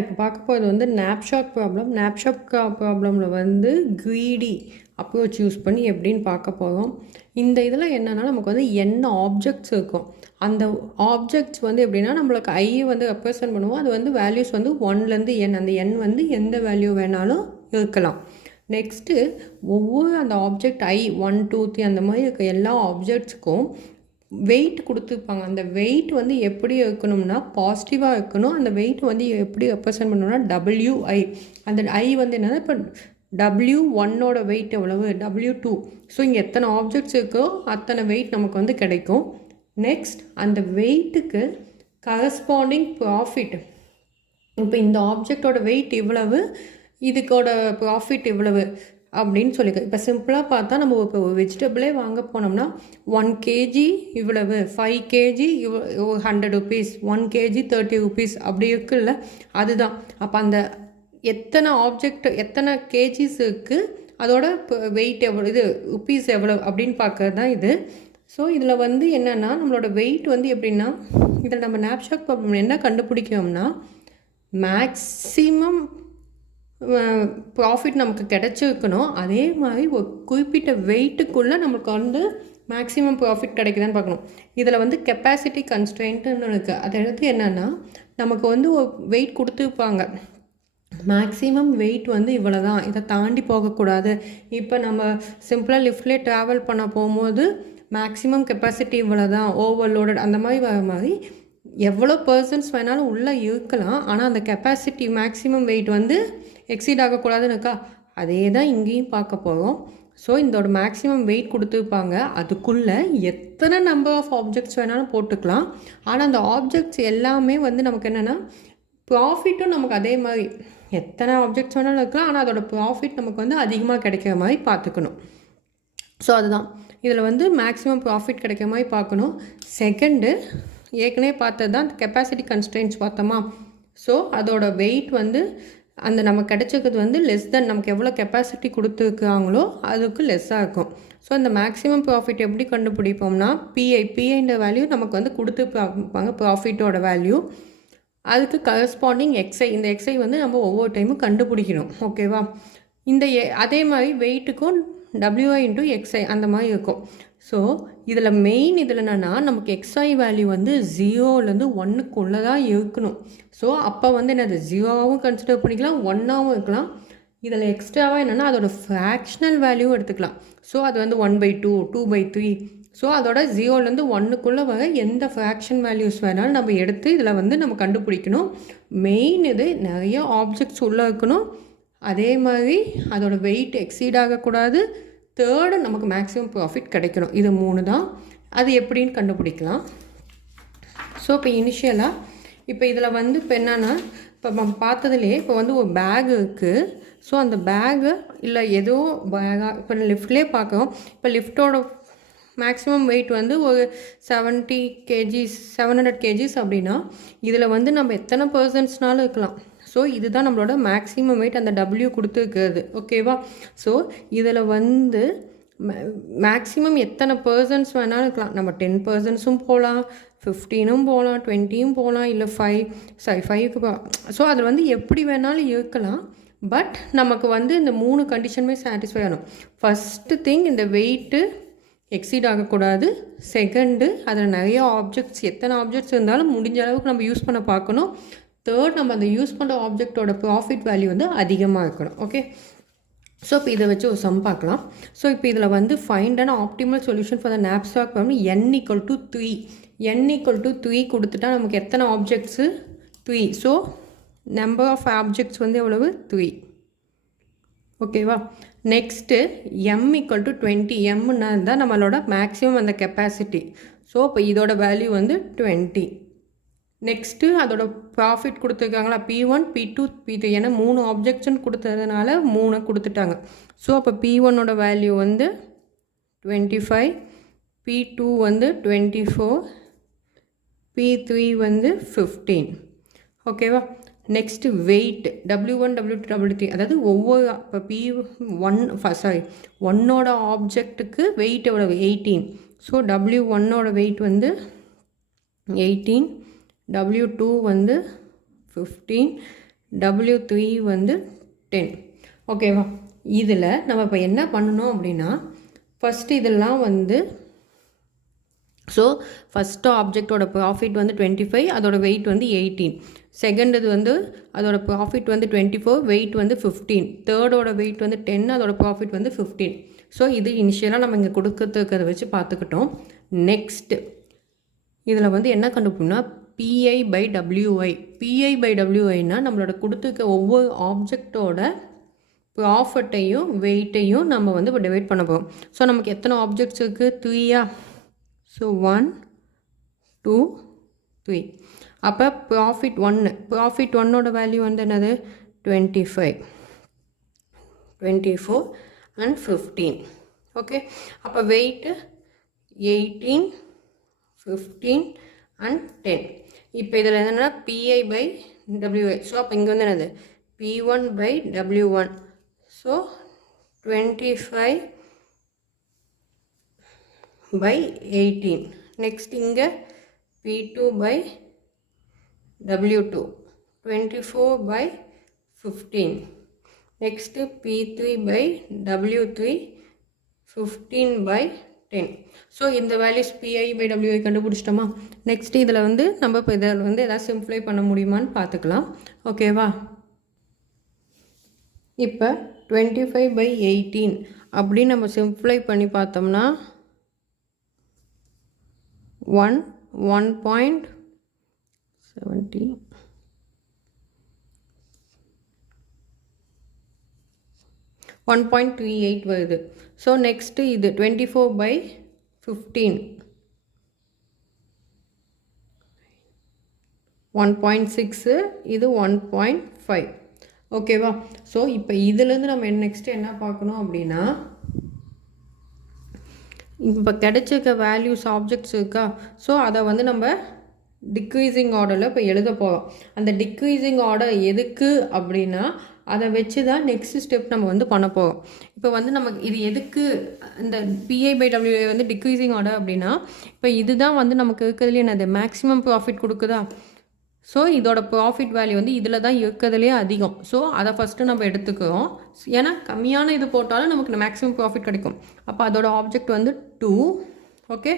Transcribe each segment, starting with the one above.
இப்போ பார்க்க போகிறது வந்து நாப்ஷாட் ப்ராப்ளம். நாப்ஷாட் ப்ராப்ளமில் வந்து க்ரீடி அப்ரோச் யூஸ் பண்ணி எப்படின்னு பார்க்க போகிறோம். இந்த இதில் என்னென்னா நமக்கு வந்து என்ன ஆப்ஜெக்ட்ஸ் இருக்கும், அந்த ஆப்ஜெக்ட்ஸ் வந்து எப்படின்னா நம்மளுக்கு ஐ வந்து ரெப்ரசன்ட் பண்ணுவோம். அது வந்து வேல்யூஸ் வந்து 1லேருந்து n, அந்த n வந்து எந்த வேல்யூ வேணாலும் இருக்கலாம். நெக்ஸ்ட்டு ஒவ்வொரு அந்த ஆப்ஜெக்ட் ஐ 1 2 3 அந்த மாதிரி இருக்க எல்லா ஆப்ஜெக்ட்ஸுக்கும் வெயிட் கொடுத்துருப்பாங்க. அந்த வெயிட் வந்து எப்படி இருக்கணும்னா பாசிட்டிவாக இருக்கணும். அந்த வெயிட் வந்து எப்படி ரெப்ரசன்ட் பண்ணணும்னா WI. அந்த ஐ வந்து என்னென்னா இப்போ W1ஓட வெயிட் எவ்வளவு, W2. ஸோ இங்கே எத்தனை ஆப்ஜெக்ட்ஸ் இருக்கோ அத்தனை வெயிட் நமக்கு வந்து கிடைக்கும். நெக்ஸ்ட் அந்த வெயிட்டுக்கு கரஸ்பாண்டிங் ப்ராஃபிட். இப்போ இந்த ஆப்ஜெக்டோட வெயிட் இவ்வளவு, இதுக்கோட ப்ராஃபிட் இவ்வளவு அப்படின்னு சொல்லிக்க. இப்போ சிம்பிளாக பார்த்தா நம்ம இப்போ வெஜிடபிளே வாங்க போனோம்னா 1 kg இவ்வளவு, 5 kg 100 rupees, 1 kg 30 rupees அப்படி இருக்குல்ல, அதுதான். அப்போ அந்த எத்தனை ஆப்ஜெக்ட் எத்தனை கேஜிஸ் இருக்குது, அதோட வெயிட் எவ்வளோ, இது ருப்பீஸ் எவ்வளோ அப்படின்னு பார்க்கறது தான் இது. ஸோ இதில் வந்து என்னென்னா நம்மளோட வெயிட் வந்து எப்படின்னா, இதில் நம்ம நாப்ஷாட் ப்ராப்ளம் என்ன கண்டுபிடிக்கணும்னா மேக்ஸிமம் ப்ராஃபிட் நமக்கு கிடச்சிருக்கணும். அதே மாதிரி ஒரு குறிப்பிட்ட வெயிட்டுக்குள்ளே நமக்கு வந்து மேக்ஸிமம் ப்ராஃபிட் கிடைக்குதான்னு பார்க்கணும். இதில் வந்து கெப்பாசிட்டி கன்ஸ்ட்ரெயின்ட்டுன்னு இருக்குது. அதாவது என்னென்னா நமக்கு வந்து ஒரு வெயிட் கொடுத்துருப்பாங்க, மேக்ஸிமம் வெயிட் வந்து இவ்வளோ தான், இதை தாண்டி போகக்கூடாது. இப்போ நம்ம சிம்பிளாக லிஃப்ட்லேயே ட்ராவல் பண்ண போகும்போது மேக்ஸிமம் கெப்பாசிட்டி இவ்வளோ தான், ஓவர்லோடட் அந்த மாதிரி வர மாதிரி எவ்வளோ பர்சன்ஸ் வேணாலும் உள்ளே இருக்கலாம். ஆனால் அந்த கெப்பாசிட்டி மேக்ஸிமம் வெயிட் வந்து எக்ஸீட் ஆகக்கூடாதுன்னு இருக்கா, அதே தான் இங்கேயும் பார்க்க போகிறோம். ஸோ இதோட மேக்ஸிமம் வெயிட் கொடுத்துருப்பாங்க, அதுக்குள்ளே எத்தனை நம்பர் ஆஃப் ஆப்ஜெக்ட்ஸ் வேணாலும் போட்டுக்கலாம். ஆனால் அந்த ஆப்ஜெக்ட்ஸ் எல்லாமே வந்து நமக்கு என்னென்னா ப்ராஃபிட்டும் நமக்கு அதே மாதிரி எத்தனை ஆப்ஜெக்ட்ஸ் வேணாலும் இருக்கலாம், ஆனால் அதோட ப்ராஃபிட் நமக்கு வந்து அதிகமாக கிடைக்கிற மாதிரி பார்த்துக்கணும். ஸோ அதுதான் இதில் வந்து மேக்ஸிமம் ப்ராஃபிட் கிடைக்கிற மாதிரி பார்க்கணும். செகண்டு ஏற்கனவே பார்த்தது தான் கெப்பாசிட்டி கன்ஸ்ட்ரெயின்ஸ் பார்த்தோமா. ஸோ அதோட வெயிட் வந்து அந்த நமக்கு கிடைச்சிருக்கிறது வந்து லெஸ் தென், நமக்கு எவ்வளோ கெப்பாசிட்டி கொடுத்துருக்காங்களோ அதுக்கு லெஸ்ஸாக இருக்கும். ஸோ அந்த மேக்ஸிமம் ப்ராஃபிட் எப்படி கண்டுபிடிப்போம்னா பிஐன்ற வேல்யூ நமக்கு வந்து கொடுத்துருப்பாங்க ப்ராஃபிட்டோட வேல்யூ, அதுக்கு கரஸ்பாண்டிங் எக்ஸ்ஐ. இந்த எக்ஸ்ஐ வந்து நம்ம ஒவ்வொரு டைமும் கண்டுபிடிக்கணும், ஓகேவா. இந்த அதே மாதிரி வெயிட்டுக்கும் WI இன்ட்டு XI அந்த மாதிரி இருக்கும். ஸோ இதில் மெயின் இதில் என்னென்னா நமக்கு XI வேல்யூ வந்து 0லேருந்து 1க்குள்ளே தான் இருக்கணும். ஸோ அப்போ வந்து என்னது 0வாகவும் கன்சிடர் பண்ணிக்கலாம், 1ஆகவும் இருக்கலாம். இதில் எக்ஸ்ட்ராவாக என்னென்னா அதோட ஃப்ராக்ஷனல் வேல்யூவும் எடுத்துக்கலாம். ஸோ அது வந்து 1/2, 2/3. ஸோ அதோட 0லேருந்து 1க்குள்ளே வர எந்த ஃப்ராக்ஷன் வேல்யூஸ் வேணாலும் நம்ம எடுத்து இதில் வந்து நம்ம கண்டுபிடிக்கணும். மெயின் இது நிறைய ஆப்ஜெக்ட்ஸ் உள்ளே இருக்கணும், அதே மாதிரி அதோட வெயிட் எக்ஸீட் ஆகக்கூடாது, தேர்டு நமக்கு மேக்ஸிமம் ப்ராஃபிட் கிடைக்கணும். இது 3 தான். அது எப்படின்னு கண்டுபிடிக்கலாம். ஸோ இப்போ இனிஷியலாக இப்போ இதில் வந்து இப்போ என்னென்னா இப்போ நம்ம பார்த்ததுலேயே இப்போ வந்து ஒரு பேக் இருக்குது. ஸோ அந்த பேகு இல்லை ஏதோ பேகாக இப்போ லிஃப்ட்லேயே பார்க்குறோம். இப்போ லிஃப்ட்டோட மேக்ஸிமம் வெயிட் வந்து ஒரு 70 kgs 700 kgs அப்படின்னா இதில் வந்து நம்ம எத்தனை பர்சன்ட்ஸ்னாலும் இருக்கலாம். ஸோ இதுதான் நம்மளோட மேக்ஸிமம் வெயிட், அந்த W கொடுத்துருக்கிறது, ஓகேவா. ஸோ இதில் வந்து மேக்ஸிமம் எத்தனை பர்சன்ட்ஸ் வேணாலும் இருக்கலாம். நம்ம 10% போகலாம், 15 போகலாம், 20 போகலாம், இல்லை 5க்கு போகலாம். ஸோ அதில் வந்து எப்படி வேணாலும் இருக்கலாம். பட் நமக்கு வந்து இந்த 3 கண்டிஷனுமே சாட்டிஸ்ஃபை ஆகணும். ஃபஸ்ட்டு திங் இந்த வெயிட்டு எக்ஸீட் ஆகக்கூடாது. செகண்டு அதில் நிறைய ஆப்ஜெக்ட்ஸ், எத்தனை ஆப்ஜெக்ட்ஸ் இருந்தாலும் முடிஞ்ச அளவுக்கு நம்ம யூஸ் பண்ண பார்க்கணும். தேர்ட் நம்ம அந்த யூஸ் பண்ணுற ஆப்ஜெக்டோட ப்ராஃபிட் வேல்யூ வந்து அதிகமாக இருக்கணும், ஓகே. ஸோ இப்போ இதை வச்சு ஒரு சம் பார்க்கலாம். ஸோ இப்போ இதில் வந்து find and optimal solution for the knapsack problem n = 3. n = 3 கொடுத்துட்டா நமக்கு எத்தனை objects 3. So number of objects வந்து எவ்வளவு 3, ஓகேவா. Next m = 20. எம்னா தான் நம்மளோட மேக்ஸிமம் அந்த கெப்பாசிட்டி. ஸோ இப்போ இதோட வேல்யூ வந்து 20. நெக்ஸ்ட்டு அதோட ப்ராஃபிட் கொடுத்துருக்காங்களா P1 P2 P3, ஏன்னா 3 ஆப்ஜெக்ட்ஸ்ன்னு கொடுத்ததுனால 3 கொடுத்துட்டாங்க. ஸோ அப்போ P1ஓட வேல்யூ வந்து 25, P2 வந்து 24, P3 வந்து 15, ஓகேவா. Next wait W1 W2 W3, அதாவது ஒவ்வொரு இப்போ ஒன்னோட ஆப்ஜெக்ட்டுக்கு வெயிட் எவ்வளவு 18. ஸோ W1ஓட வெயிட் வந்து 18, W2 வந்து 15, W3 வந்து 10. ஓகேவா? இதில் நம்ம இப்போ என்ன பண்ணணும் அப்படின்னா ஃபஸ்ட்டு இதெல்லாம் வந்து ஸோ ஃபஸ்ட்டு ஆப்ஜெக்டோட ப்ராஃபிட் வந்து 25, அதோட வெயிட் வந்து 18. செகண்ட் இது வந்து அதோட ப்ராஃபிட் வந்து 24, வெயிட் வந்து 15. தேர்டோட வெயிட் வந்து 10, அதோட ப்ராஃபிட் வந்து 15. ஸோ இது இனிஷியலாக நம்ம இங்கே கொடுக்கறதுக்கிறத வச்சு பார்த்துக்கிட்டோம். நெக்ஸ்ட்டு இதில் வந்து என்ன கண்டுபிடிக்கணும்னா PI/WI. PI/WIனா நம்மளோட கொடுத்துருக்க ஒவ்வொரு ஆப்ஜெக்டோட ப்ராஃபிட்டையும் வெயிட்டையும் நம்ம வந்து இப்போ டிவைட் பண்ண போகிறோம். ஸோ நமக்கு எத்தனை ஆப்ஜெக்ட்ஸ் இருக்குது? 3. ஸோ 1, 2, 3. அப்போ ப்ராஃபிட் 1ஓட வேல்யூ வந்து என்னது? 25, 24 and 15. ஓகே, அப்போ வெயிட்டு 18, 15 and 10. இப்போ இதில் என்னென்னா PI/WI. ஸோ அப்போ இங்கே வந்து என்னது? P1/W1. ஸோ 25/18. நெக்ஸ்ட் இங்கே P2/W2. 24/15. Next P3/W3. 15/10. ஸோ இந்த வேல்யூஸ் PI/WI கண்டுபிடிச்சிட்டோமா? நெக்ஸ்ட் இதில் வந்து நம்ம இப்போ இதில் வந்து எதாவது சிம்ப்ளை பண்ண முடியுமான்னு பார்த்துக்கலாம். ஓகேவா? இப்போ 25/18 அப்படி நம்ம சிம்ப்ளை பண்ணி பார்த்தோம்னா 1.70 1.38 வருது. ஸோ நெக்ஸ்ட்டு இது 24/15 1.6, இது 1.5. ஓகேவா? ஸோ இப்போ இதிலேருந்து நம்ம நெக்ஸ்ட்டு என்ன பார்க்கணும் அப்படின்னா இப்போ கிடைச்சிருக்க வேல்யூஸ் ஆப்ஜெக்ட்ஸ் இருக்கா? ஸோ அதை வந்து நம்ம டிக்ரீஸிங் ஆர்டரில் இப்போ எழுத போகிறோம். அந்த டிக்ரீஸிங் ஆர்டர் எதுக்கு அப்படின்னா அதை வச்சு தான் நெக்ஸ்ட் ஸ்டெப் நம்ம வந்து பண்ண போகிறோம். இப்போ வந்து நமக்கு இது எதுக்கு இந்த PI/WI வந்து டிக்ரீஸிங் ஆர்டர் அப்படின்னா இப்போ இதுதான் வந்து நமக்கு இருக்கிறதுலே என்னது மேக்ஸிமம் ப்ராஃபிட் கொடுக்குதா? ஸோ இதோட ப்ராஃபிட் வேல்யூ வந்து இதில் தான் இருக்கிறதுலே அதிகம். ஸோ அதை ஃபஸ்ட்டு நம்ம எடுத்துக்கிறோம். ஏன்னா கம்மியான இது போட்டாலும் நமக்கு மேக்ஸிமம் ப்ராஃபிட் கிடைக்கும். அப்போ அதோட ஆப்ஜெக்ட் வந்து 2. ஓகே,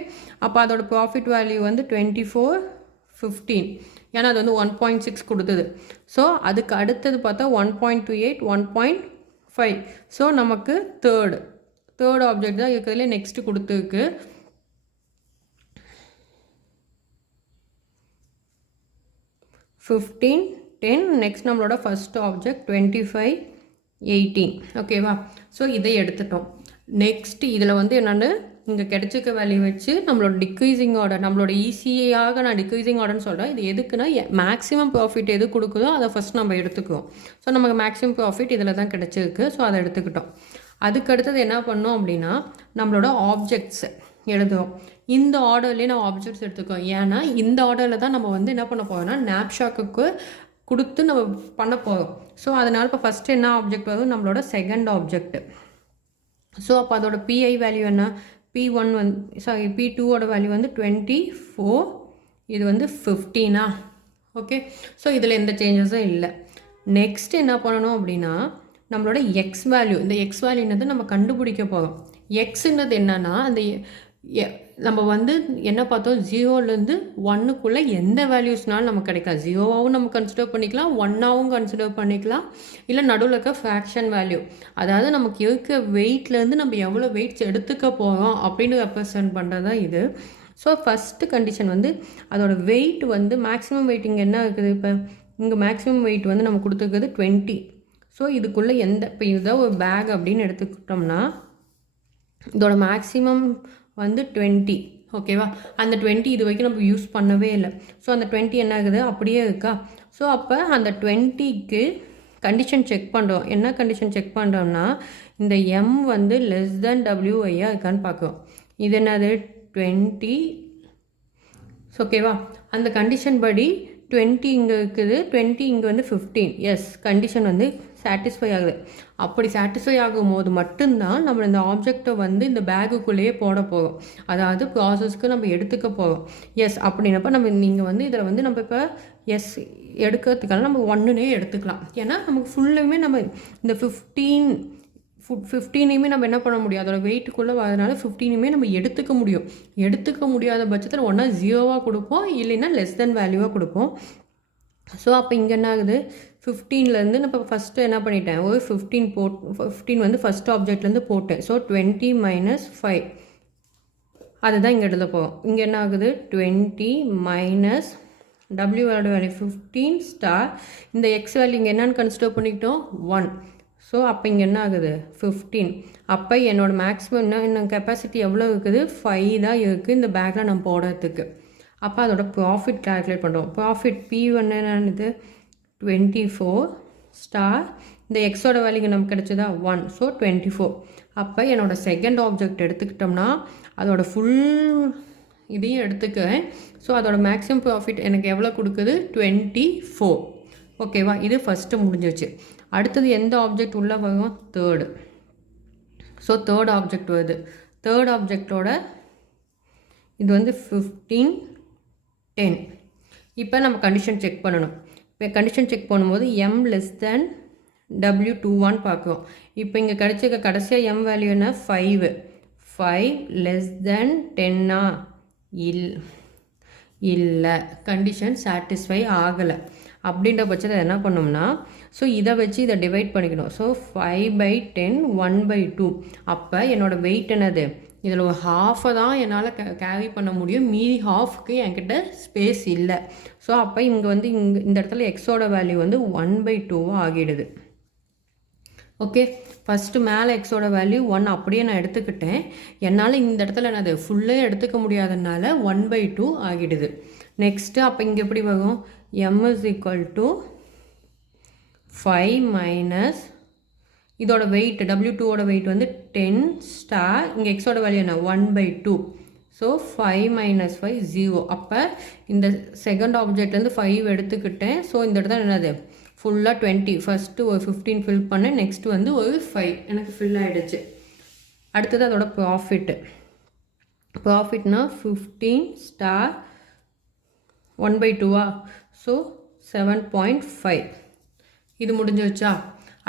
அப்போ அதோட ப்ராஃபிட் வேல்யூ வந்து 24/15. ஏன்னா அது வந்து 1.6 கொடுத்தது. ஸோ அதுக்கு அடுத்தது பார்த்தா 1.28, 1.5. ஸோ நமக்கு தேர்ட் ஆப்ஜெக்ட் தான் இருக்கிறதுலே நெக்ஸ்ட்டு கொடுத்துருக்கு. 15, 10. நெக்ஸ்ட் நம்மளோட ஃபஸ்ட் ஆப்ஜெக்ட் 25/18. ஓகேவா? ஸோ இதை எடுத்துட்டோம். நெக்ஸ்ட் இதில் வந்து என்னென்னு இங்கே கிடைச்சிக்க வேல்யூ வச்சு நம்மளோட டிக்ரீஸிங் ஆர்டர், நம்மளோட ஈஸியாக நான் டிக்ரீஸிங் ஆர்டர்னு சொல்கிறேன். இது எதுக்குன்னா மேக்ஸிமம் ப்ராஃபிட் எது கொடுக்குதோ அதை ஃபஸ்ட் நம்ம எடுத்துக்குவோம். ஸோ நமக்கு மேக்ஸிமம் ப்ராஃபிட் இதில் தான் கிடச்சிருக்கு. ஸோ அதை எடுத்துக்கிட்டோம். அதுக்கு அடுத்தது என்ன பண்ணோம் அப்படின்னா நம்மளோட ஆப்ஜெக்ட்ஸ் எழுதுவோம். இந்த ஆர்டர்லேயே நம்ம ஆப்ஜெக்ட்ஸ் எடுத்துக்கோம். ஏன்னா இந்த ஆர்டரில் தான் நம்ம வந்து என்ன பண்ண போகிறோம்னா நாப்ஷாக்கு கொடுத்து நம்ம பண்ண போகிறோம். ஸோ அதனால் இப்போ ஃபஸ்ட்டு என்ன ஆப்ஜெக்ட் வரும்? நம்மளோட செகண்ட் ஆப்ஜெக்ட். ஸோ அப்போ அதோட PI வேல்யூ என்ன? P1 வந்து P2ஓட வேல்யூ வந்து 24, இது வந்து 15. ஓகே, ஸோ இதில் எந்த சேஞ்சஸும் இல்லை. நெக்ஸ்ட் என்ன பண்ணணும் அப்படின்னா நம்மளோட எக்ஸ் வேல்யூ, இந்த எக்ஸ் வேல்யூன்றது நம்ம கண்டுபிடிக்க போகிறோம். எக்ஸுன்றது என்னன்னா அந்த நம்ம வந்து என்ன பார்த்தோம்? 0லேருந்து 1க்குள்ளே எந்த வேல்யூஸ்னாலும் நமக்கு கிடைக்கலாம். 0வாகவும் நம்ம கன்சிடர் பண்ணிக்கலாம், 1ஆகவும் கன்சிடர் பண்ணிக்கலாம், இல்லை நடுவில் இருக்க ஃப்ராக்ஷன் வேல்யூ. அதாவது நமக்கு இருக்க வெயிட்லேருந்து நம்ம எவ்வளோ வெயிட்ஸ் எடுத்துக்க போகிறோம் அப்படின்னு ரெப்ரசன்ட் பண்ணுறது தான் இது. ஸோ ஃபஸ்ட்டு கண்டிஷன் வந்து அதோட வெயிட் வந்து மேக்ஸிமம் வெயிட் இங்கே என்ன இருக்குது? இப்போ இங்கே மேக்ஸிமம் வெயிட் வந்து நம்ம கொடுத்துருக்குது 20. ஸோ இதுக்குள்ளே இப்போ இதுதான் ஒரு பேக் அப்படின்னு எடுத்துக்கிட்டோம்னா இதோட மேக்ஸிமம் வந்து 20. ஓகேவா? அந்த 20 இது வரைக்கும் நம்ம யூஸ் பண்ணவே இல்லை. ஸோ அந்த 20 என்ன ஆகுது? அப்படியே இருக்கா? ஸோ அப்போ அந்த 20க்கு கண்டிஷன் செக் பண்ணுறோம். என்ன கண்டிஷன் செக் பண்ணுறோம்னா இந்த M வந்து லெஸ் தென் WIயாக இருக்கான்னு பார்க்குறோம். இது என்னது? 20. ஓகேவா? அந்த கண்டிஷன் படி 20 இங்கே இருக்குது, 20 இங்கே வந்து 15. எஸ், கண்டிஷன் வந்து சாட்டிஸ்ஃபை ஆகுது. அப்படி சாட்டிஸ்ஃபை ஆகும் போது மட்டும்தான் நம்ம இந்த ஆப்ஜெக்டை வந்து இந்த பேக்குக்குள்ளேயே போட போகிறோம், அதாவது ப்ராசஸ்க்கு நம்ம எடுத்துக்க போகிறோம். எஸ் அப்படின்னப்போ நீங்கள் வந்து இதில் வந்து நம்ம இப்போ எஸ் எடுக்கிறதுக்கான நம்ம 1னே எடுத்துக்கலாம். ஏன்னா நமக்கு ஃபுல்லுமே நம்ம இந்த 15ஐயுமே நம்ம என்ன பண்ண முடியும், அதோட வெயிட்டுக்குள்ளே வரதுனால 15ஐயுமே நம்ம எடுத்துக்க முடியும். எடுத்துக்க முடியாத பட்சத்தில் ஒன்றா 0வாக கொடுப்போம், இல்லைன்னா லெஸ் தென் வேல்யூவாக கொடுப்போம். ஸோ அப்போ இங்கே என்ன ஆகுது, 15லேருந்து நான் இப்போ ஃபஸ்ட்டு என்ன பண்ணிட்டேன், ஒரு 15 வந்து ஃபஸ்ட் ஆப்ஜெக்ட்லேருந்து போட்டேன். ஸோ 20 - 5 அதுதான் இங்கே எழுத போகிறோம். இங்கே என்ன ஆகுது, 20 மைனஸ் டபிள்யூவோட வேல்யூ 15 ஸ்டார், இந்த எக்ஸ் வேல்யூ இங்கே என்னென்னு கன்சிடர் பண்ணிக்கிட்டோம், 1. ஸோ அப்போ இங்கே என்ன ஆகுது, 15. அப்போ என்னோடய மேக்ஸிமம் இன்னும் கெப்பாசிட்டி எவ்வளோ இருக்குது, 5 தான் இருக்குது இந்த பேக்கில் நான் போடுறதுக்கு. அப்போ அதோட ப்ராஃபிட் கால்குலேட் பண்ணுறோம். ப்ராஃபிட் P1 என்னது, 24 ஸ்டார், இந்த எக்ஸோட வேல்யூ நமக்கு கிடச்சதா 1. ஸோ 24. அப்போ என்னோடய செகண்ட் ஆப்ஜெக்ட் எடுத்துக்கிட்டோம்னா அதோட ஃபுல் இதையும் எடுத்துக்கிறேன். ஸோ அதோட மேக்ஸிமம் ப்ராஃபிட் எனக்கு எவ்வளோ கொடுக்குது, 24. ஓகேவா, இது ஃபஸ்ட்டு முடிஞ்சிச்சு. அடுத்தது எந்த ஆப்ஜெக்ட் உள்ளே வரும், தேர்டு. ஸோ தேர்ட் ஆப்ஜெக்ட் வருது. தேர்ட் ஆப்ஜெக்டோட இது வந்து 15, 10. இப்போ நம்ம கண்டிஷன் செக் பண்ணணும். இப்போ கண்டிஷன் செக் பண்ணும்போது m less than W21 பார்க்குறோம். இப்போ இங்கே கிடைச்சிருக்க கடைசியாக m வேல்யூ என்ன, 5. 5 less than 10ஆ, இல்லை, கண்டிஷன் சாட்டிஸ்ஃபை ஆகலை. அப்படின்ற பட்சத்தில் என்ன பண்ணோம்னா, ஸோ இதை வச்சு இதை டிவைட் பண்ணிக்கணும். ஸோ 5/10 1/2. அப்போ என்னோடய வெயிட் என்னது, இதில் ஒரு ஹாஃபை தான் என்னால் கேரி பண்ண முடியும், மீதி ஹாஃப்க்கு என்கிட்ட ஸ்பேஸ் இல்லை. ஸோ அப்போ இங்கே வந்து இந்த இடத்துல எக்ஸோட வேல்யூ வந்து 1/2 ஆகிடுது. ஓகே, ஃபஸ்ட்டு மேலே எக்ஸோட வேல்யூ 1 அப்படியே நான் எடுத்துக்கிட்டேன். என்னால் இந்த இடத்துல என்னது ஃபுல்லே எடுத்துக்க முடியாதனால 1/2 ஆகிடுது. நெக்ஸ்ட்டு அப்போ இங்கே எப்படி வரும், m = 5 மைனஸ் இதோட வெயிட் W2ஓட வெயிட் வந்து 10 ஸ்டார், இங்கே எக்ஸோட வேல்யூ என்ன, 1/2. ஸோ 5 - 5 0. அப்போ இந்த செகண்ட் ஆப்ஜெக்ட்லேருந்து 5 எடுத்துக்கிட்டேன். ஸோ இந்த இடத்துல என்னது ஃபுல்லாக 20. ஃபஸ்ட்டு ஒரு 15 ஃபில் பண்ணேன், நெக்ஸ்ட்டு வந்து ஒரு 5 எனக்கு ஃபில் ஆகிடுச்சு. அடுத்தது அதோட ப்ராஃபிட்னா 15 ஸ்டார் 1/2. ஸோ 7.5. இது முடிஞ்சிருச்சா.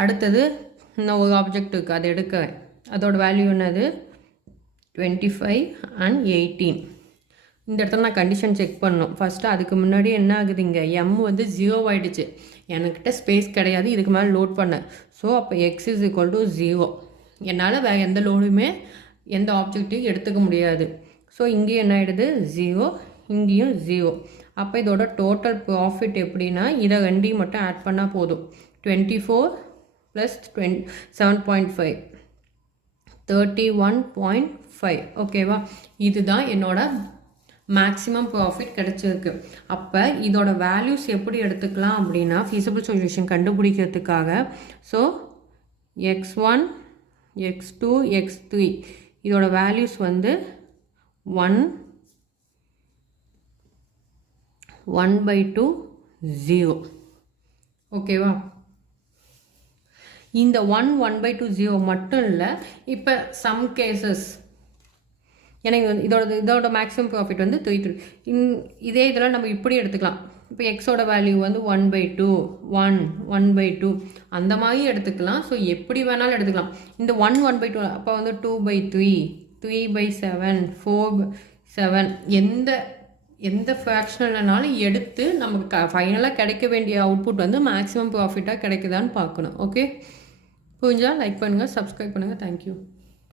அடுத்தது இன்னும் ஒரு ஆப்ஜெக்ட் இருக்குது, அதை எடுக்கிறேன். அதோட வேல்யூ என்னது, 25 and 18. இந்த இடத்துல நான் கண்டிஷன் செக் பண்ணணும். ஃபஸ்ட்டு அதுக்கு முன்னாடி என்ன ஆகுது, இங்கே m வந்து 0 ஆகிடுச்சு, என்கிட்ட ஸ்பேஸ் கிடையாது இதுக்கு மேலே லோட் பண்ண. ஸோ அப்போ x = 0. என்னால் வேறு எந்த லோடுமே எந்த ஆப்ஜெக்ட்டையும் எடுத்துக்க முடியாது. ஸோ இங்கேயும் என்ன ஆகிடுது, 0, இங்கேயும் 0. அப்போ இதோட டோட்டல் ப்ராஃபிட் எப்படின்னா, இதை ரெண்டையும் மட்டும் ஆட் பண்ணால் போதும். 24 + 7.5 31.5. ஓகேவா, இதுதான் என்னோட மேக்ஸிமம் ப்ராஃபிட் கிடச்சிருக்கு. அப்போ இதோட வேல்யூஸ் எப்படி எடுத்துக்கலாம் அப்படின்னா, feasible solution கண்டுபிடிக்கிறதுக்காக, so x1 x2 x3 இதோட வேல்யூஸ் வந்து 1/2 0. ஓகேவா, இந்த 1/2 0 மட்டும் இல்லை. இப்போ சம் கேசஸ் எனக்கு இதோட மேக்ஸிமம் ப்ராஃபிட் வந்து 3. இதே இதில் நம்ம இப்படி எடுத்துக்கலாம். இப்போ எக்ஸோட வேல்யூ வந்து 1/2 1/2 அந்த மாதிரி எடுத்துக்கலாம். ஸோ எப்படி வேணாலும் எடுத்துக்கலாம். இந்த 1/2 அப்போ வந்து 2/3 3/7 4/7 எந்த ஃப்ராக்ஷனல்னாலும் எடுத்து நமக்கு ஃபைனலாக கிடைக்க வேண்டிய அவுட்புட் வந்து மேக்ஸிமம் ப்ராஃபிட்டாக கிடைக்குதான்னு பார்க்கணும். ஓகே, புரிஞ்சால் லைக் பண்ணுங்கள், சப்ஸ்கிரைப் பண்ணுங்கள். தேங்க்யூ.